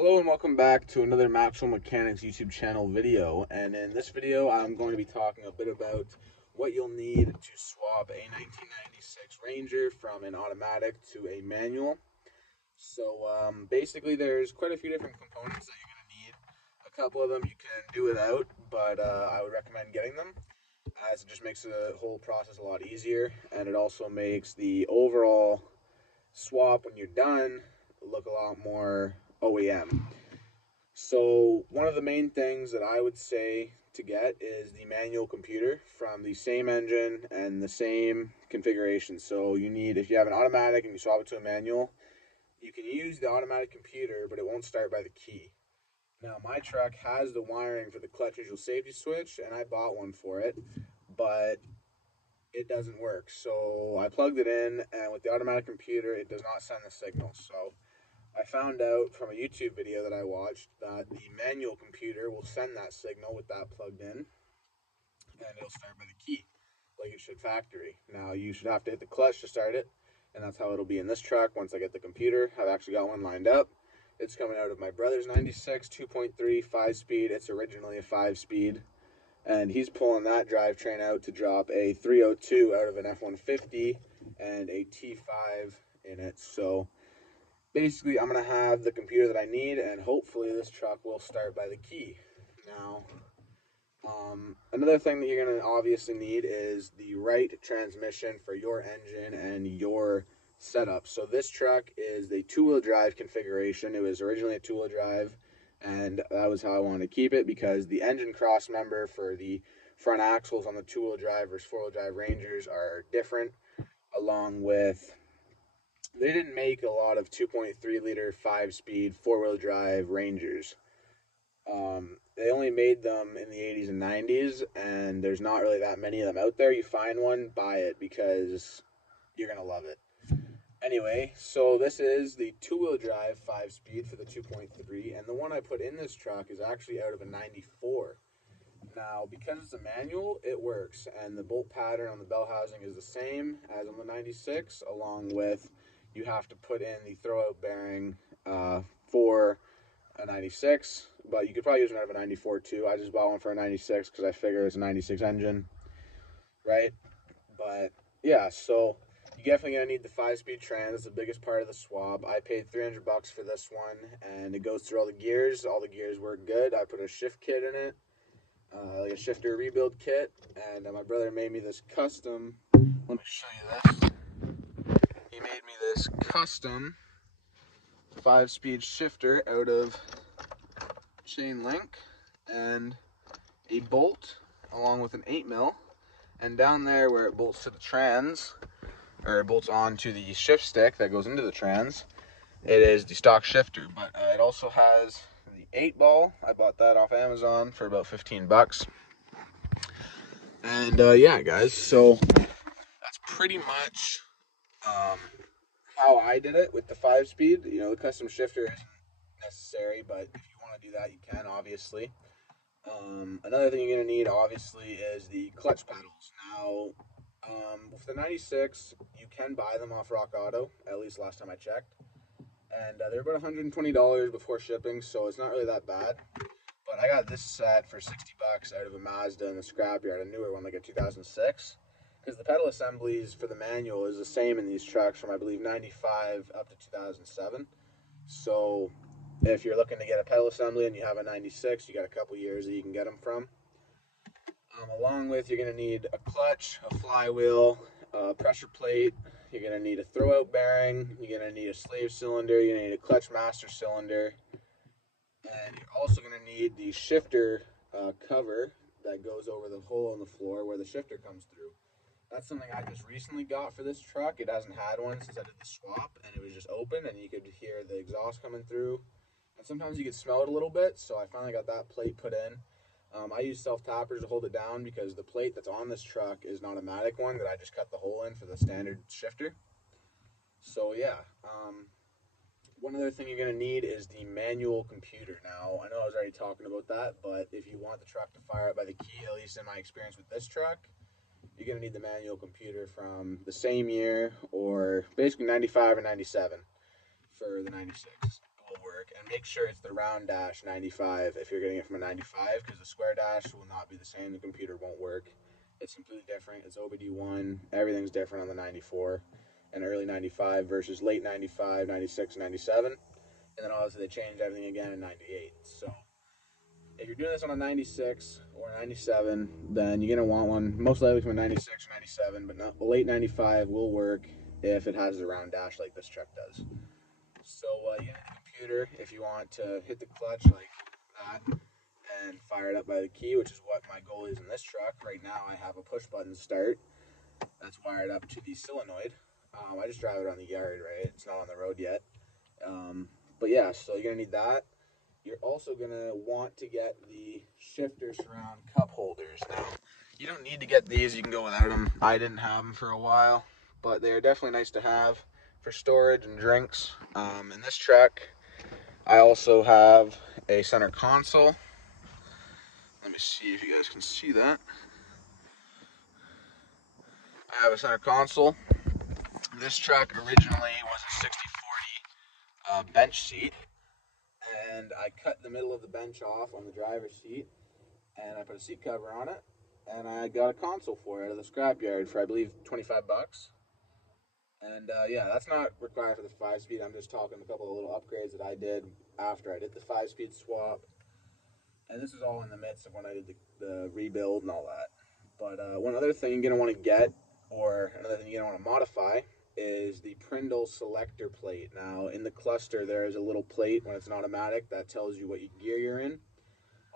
Hello and welcome back to another Maxwell Mechanics YouTube channel video. And in this video, I'm going to be talking a bit about what you'll need to swap a 1996 Ranger from an automatic to a manual. So basically, there's quite a few different components that you're going to need. A couple of them you can do without, but I would recommend getting them, as it just makes the whole process a lot easier, and it also makes the overall swap when you're done look a lot more OEM. So one of the main things that I would say to get is the manual computer from the same engine and the same configuration. So you need, if you have an automatic and you swap it to a manual, you can use the automatic computer, but it won't start by the key. Now my truck has the wiring for the clutch neutral safety switch, and I bought one for it, but it doesn't work. So I plugged it in, and with the automatic computer, it does not send the signal. So I found out from a YouTube video that I watched that the manual computer will send that signal with that plugged in, and it'll start by the key, like it should factory. Now, you should have to hit the clutch to start it, and that's how it'll be in this truck once I get the computer. I've actually got one lined up. It's coming out of my brother's 96 2.3 5-speed. It's originally a 5-speed, and he's pulling that drivetrain out to drop a 302 out of an F-150 and a T5 in it. So basically, I'm going to have the computer that I need, and hopefully this truck will start by the key. Now, another thing that you're going to obviously need is the right transmission for your engine and your setup. So this truck is the two-wheel drive configuration. It was originally a two-wheel drive, and that was how I wanted to keep it, because the engine cross member for the front axles on the two-wheel drive versus four-wheel drive Rangers are different, along with they didn't make a lot of 2.3 liter 5-speed four-wheel drive Rangers. They only made them in the 80s and 90s, and there's not really that many of them out there. You find one, buy it, because you're going to love it. Anyway, so this is the two-wheel drive 5-speed for the 2.3, and the one I put in this truck is actually out of a 94. Now, because it's a manual, it works, and the bolt pattern on the bell housing is the same as on the 96, along with you have to put in the throwout bearing for a 96, but you could probably use one out of a 94 too. I just bought one for a 96 because I figure it's a 96 engine, right? But yeah, so you're definitely gonna need the 5-speed trans. It's the biggest part of the swap. I paid $300 for this one, and it goes through all the gears. All the gears work good. I put a shift kit in it, like a shifter rebuild kit, and my brother made me this custom. Let me show you this. He made me this custom 5-speed shifter out of chain link and a bolt along with an 8mm, and down there where it bolts to the trans, or it bolts onto the shift stick that goes into the trans, it is the stock shifter. But it also has the 8-ball. I bought that off Amazon for about 15 bucks. And yeah, guys, so that's pretty much how I did it with the 5-speed. You know, the custom shifter isn't necessary, but if you want to do that, you can, obviously. Another thing you're going to need, obviously, is the clutch pedals. Now, with the 96, you can buy them off Rock Auto, at least last time I checked. And they're about $120 before shipping, so it's not really that bad. But I got this set for 60 bucks out of a Mazda in the scrapyard, a newer one, like a 2006. Because the pedal assemblies for the manual is the same in these trucks from, I believe, 95 up to 2007. So if you're looking to get a pedal assembly and you have a 96, you got a couple years that you can get them from. Along with, you're going to need a clutch, a flywheel, a pressure plate. You're going to need a throwout bearing. You're going to need a slave cylinder. You're going to need a clutch master cylinder. And you're also going to need the shifter cover that goes over the hole in the floor where the shifter comes through. That's something I just recently got for this truck. It hasn't had one since I did the swap, and it was just open, and you could hear the exhaust coming through. And sometimes you could smell it a little bit, so I finally got that plate put in. I use self-tappers to hold it down because the plate that's on this truck is an automatic one that I just cut the hole in for the standard shifter. So yeah, one other thing you're going to need is the manual computer. Now, I know I was already talking about that, but if you want the truck to fire up by the key, at least in my experience with this truck, you're going to need the manual computer from the same year, or basically 95 or 97 for the 96 will work. work. And make sure it's the round dash 95 if you're getting it from a 95, because the square dash will not be the same. The computer won't work. It's completely different. It's OBD1. Everything's different on the 94 and early 95 versus late 95, 96, 97. And then obviously they changed everything again in 98. So if you're doing this on a 96 or a 97, then you're going to want one most likely from a 96 or 97, but not, late 95 will work if it has the round dash like this truck does. So you need the computer if you want to hit the clutch like that and fire it up by the key, which is what my goal is in this truck. Right now I have a push button start that's wired up to the solenoid. I just drive it around the yard, right? It's not on the road yet. But yeah, so you're going to need that. You're also going to want to get the shifter surround cup holders. Now, you don't need to get these. You can go without them. I didn't have them for a while, but they're definitely nice to have for storage and drinks. In this truck, I also have a center console. Let me see if you guys can see that. I have a center console. This truck originally was a 60/40 bench seat, and I cut the middle of the bench off on the driver's seat, and I put a seat cover on it, and I got a console for it out of the scrapyard for I believe 25 bucks. And yeah, that's not required for the 5-speed. I'm just talking a couple of little upgrades that I did after I did the 5-speed swap. And this is all in the midst of when I did the rebuild and all that. But one other thing you're going to want to get, or another thing you're going to want to modify, is the Prindle selector plate. Now, in the cluster, there is a little plate when it's an automatic that tells you what gear you're in.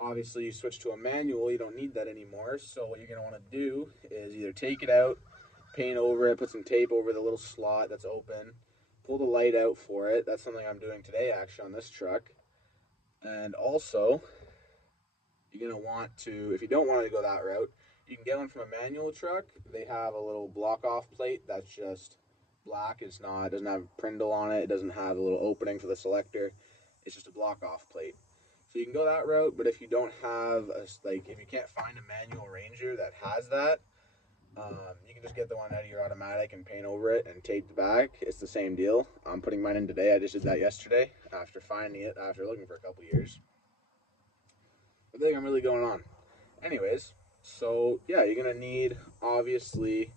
Obviously, you switch to a manual, you don't need that anymore. So what you're going to want to do is either take it out, paint over it, put some tape over the little slot that's open, pull the light out for it. That's something I'm doing today, actually, on this truck. And also, you're going to want to, if you don't want to go that route, you can get one from a manual truck. They have a little block-off plate that's just black. It doesn't have Prindle on it. It doesn't have a little opening for the selector. It's just a block-off plate. So you can go that route, but if you don't have, if you can't find a manual Ranger that has that, you can just get the one out of your automatic and paint over it and tape the back. It's the same deal. I'm putting mine in today. I just did that yesterday after finding it, after looking for a couple years. I think I'm really going on. Anyways, so yeah, you're gonna need obviously.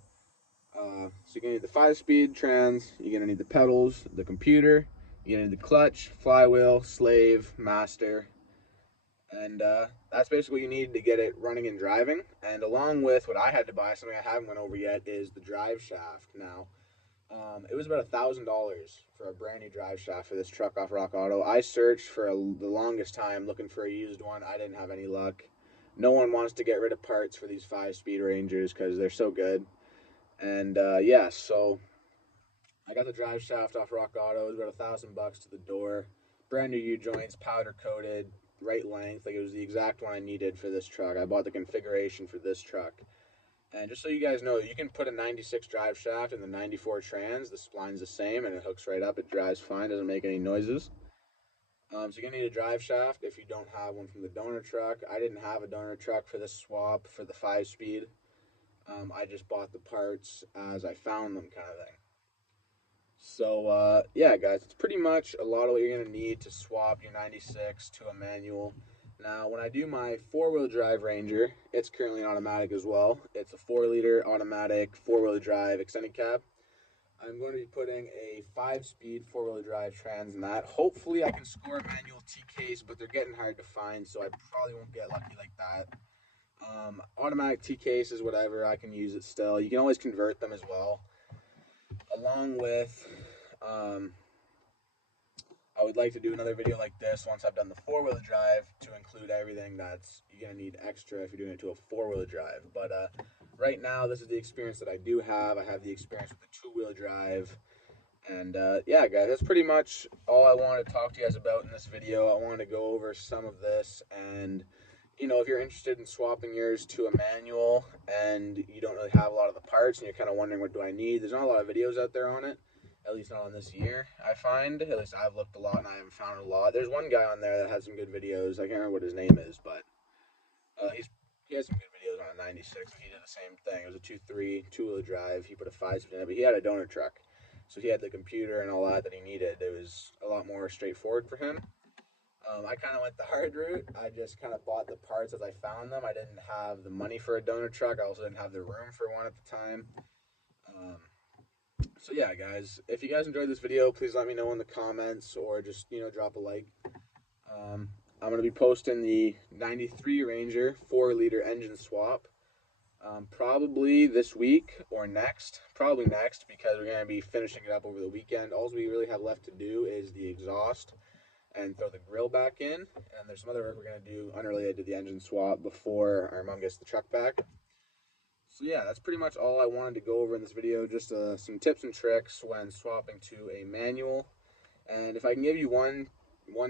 So you're gonna need the 5-speed trans. You're gonna need the pedals, the computer. You're gonna need the clutch, flywheel, slave, master, and that's basically what you need to get it running and driving. And along with what I had to buy, something I haven't went over yet, is the drive shaft. Now, it was about $1,000 for a brand new drive shaft for this truck off Rock Auto. I searched for the longest time looking for a used one. I didn't have any luck. No one wants to get rid of parts for these 5-speed Rangers because they're so good. And yeah, so I got the drive shaft off Rock Auto. It was about $1,000 to the door. Brand new U-joints, powder coated, right length. Like, it was the exact one I needed for this truck. I bought the configuration for this truck. And just so you guys know, you can put a 96 drive shaft in the 94 trans. The spline's the same, and it hooks right up. It drives fine, doesn't make any noises. So you're going to need a drive shaft if you don't have one from the donor truck. I didn't have a donor truck for this swap for the 5-speed. I just bought the parts as I found them, kind of thing. So, yeah, guys, it's pretty much a lot of what you're going to need to swap your 96 to a manual. Now, when I do my 4-wheel drive Ranger, it's currently an automatic as well. It's a 4-liter automatic 4-wheel drive extended cab. I'm going to be putting a 5-speed 4-wheel drive trans in that. Hopefully, I can score a manual T-case, but they're getting hard to find, so I probably won't get lucky like that. Automatic T-cases, whatever, I can use it still. You can always convert them as well. Along with, I would like to do another video like this once I've done the 4-wheel drive to include everything that's you're going to need extra if you're doing it to a 4-wheel drive. But right now, this is the experience that I do have. I have the experience with the 2-wheel drive. And yeah, guys, that's pretty much all I wanted to talk to you guys about in this video. I wanted to go over some of this, and you know, if you're interested in swapping yours to a manual and you don't really have a lot of the parts and you're kind of wondering what do I need, there's not a lot of videos out there on it, at least not on this year, I find. At least I've looked a lot and I haven't found a lot. There's one guy on there that has some good videos. I can't remember what his name is, but he has some good videos on a 96. He did the same thing. It was a 2.3 2-wheel drive. He put a 5-speed in it, but he had a donor truck. So he had the computer and all that he needed. It was a lot more straightforward for him. I kind of went the hard route. I just kind of bought the parts as I found them. I didn't have the money for a donor truck. I also didn't have the room for one at the time. Um, so yeah, guys, if you guys enjoyed this video, please let me know in the comments or just, drop a like. I'm going to be posting the 93 Ranger 4-liter engine swap probably this week or next. Probably next because we're going to be finishing it up over the weekend. All we really have left to do is the exhaust and throw the grill back in. And there's some other work we're going to do unrelated to the engine swap before our mom gets the truck back. So yeah, that's pretty much all I wanted to go over in this video. Just some tips and tricks when swapping to a manual. And if I can give you one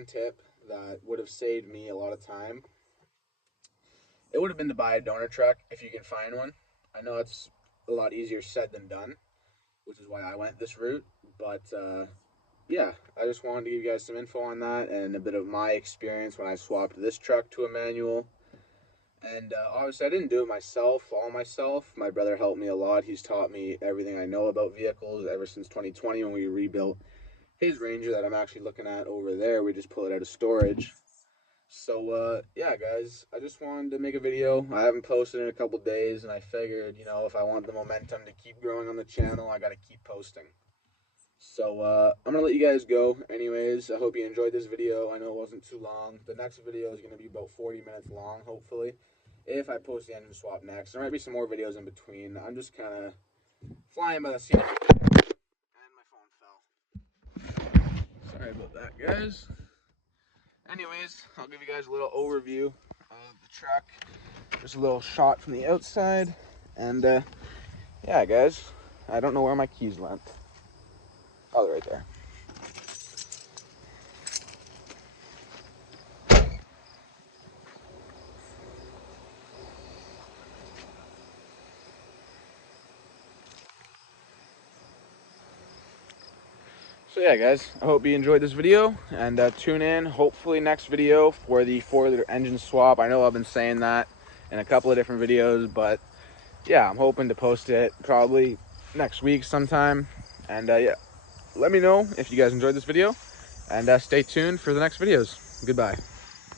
tip that would have saved me a lot of time, it would have been to buy a donor truck if you can find one. I know it's a lot easier said than done, which is why I went this route. But yeah, I just wanted to give you guys some info on that and a bit of my experience when I swapped this truck to a manual. And obviously I didn't do it all myself. My brother helped me a lot. He's taught me everything I know about vehicles ever since 2020 when we rebuilt his Ranger that I'm actually looking at over there. We just pulled it out of storage. So yeah, guys, I just wanted to make a video. I haven't posted in a couple days, and I figured, if I want the momentum to keep growing on the channel, I got to keep posting. So I'm going to let you guys go. Anyways, I hope you enjoyed this video. I know it wasn't too long. The next video is going to be about 40 minutes long, hopefully, if I post the engine swap next. There might be some more videos in between. I'm just kind of flying by the seat. And my phone fell. Sorry about that, guys. Anyways, I'll give you guys a little overview of the truck. Just a little shot from the outside. And yeah, guys, I don't know where my keys went. Oh, they're right there. So yeah, guys, I hope you enjoyed this video, and tune in hopefully next video for the 4-liter engine swap. I know I've been saying that in a couple of different videos, but yeah, I'm hoping to post it probably next week sometime. And yeah, let me know if you guys enjoyed this video, and stay tuned for the next videos. Goodbye.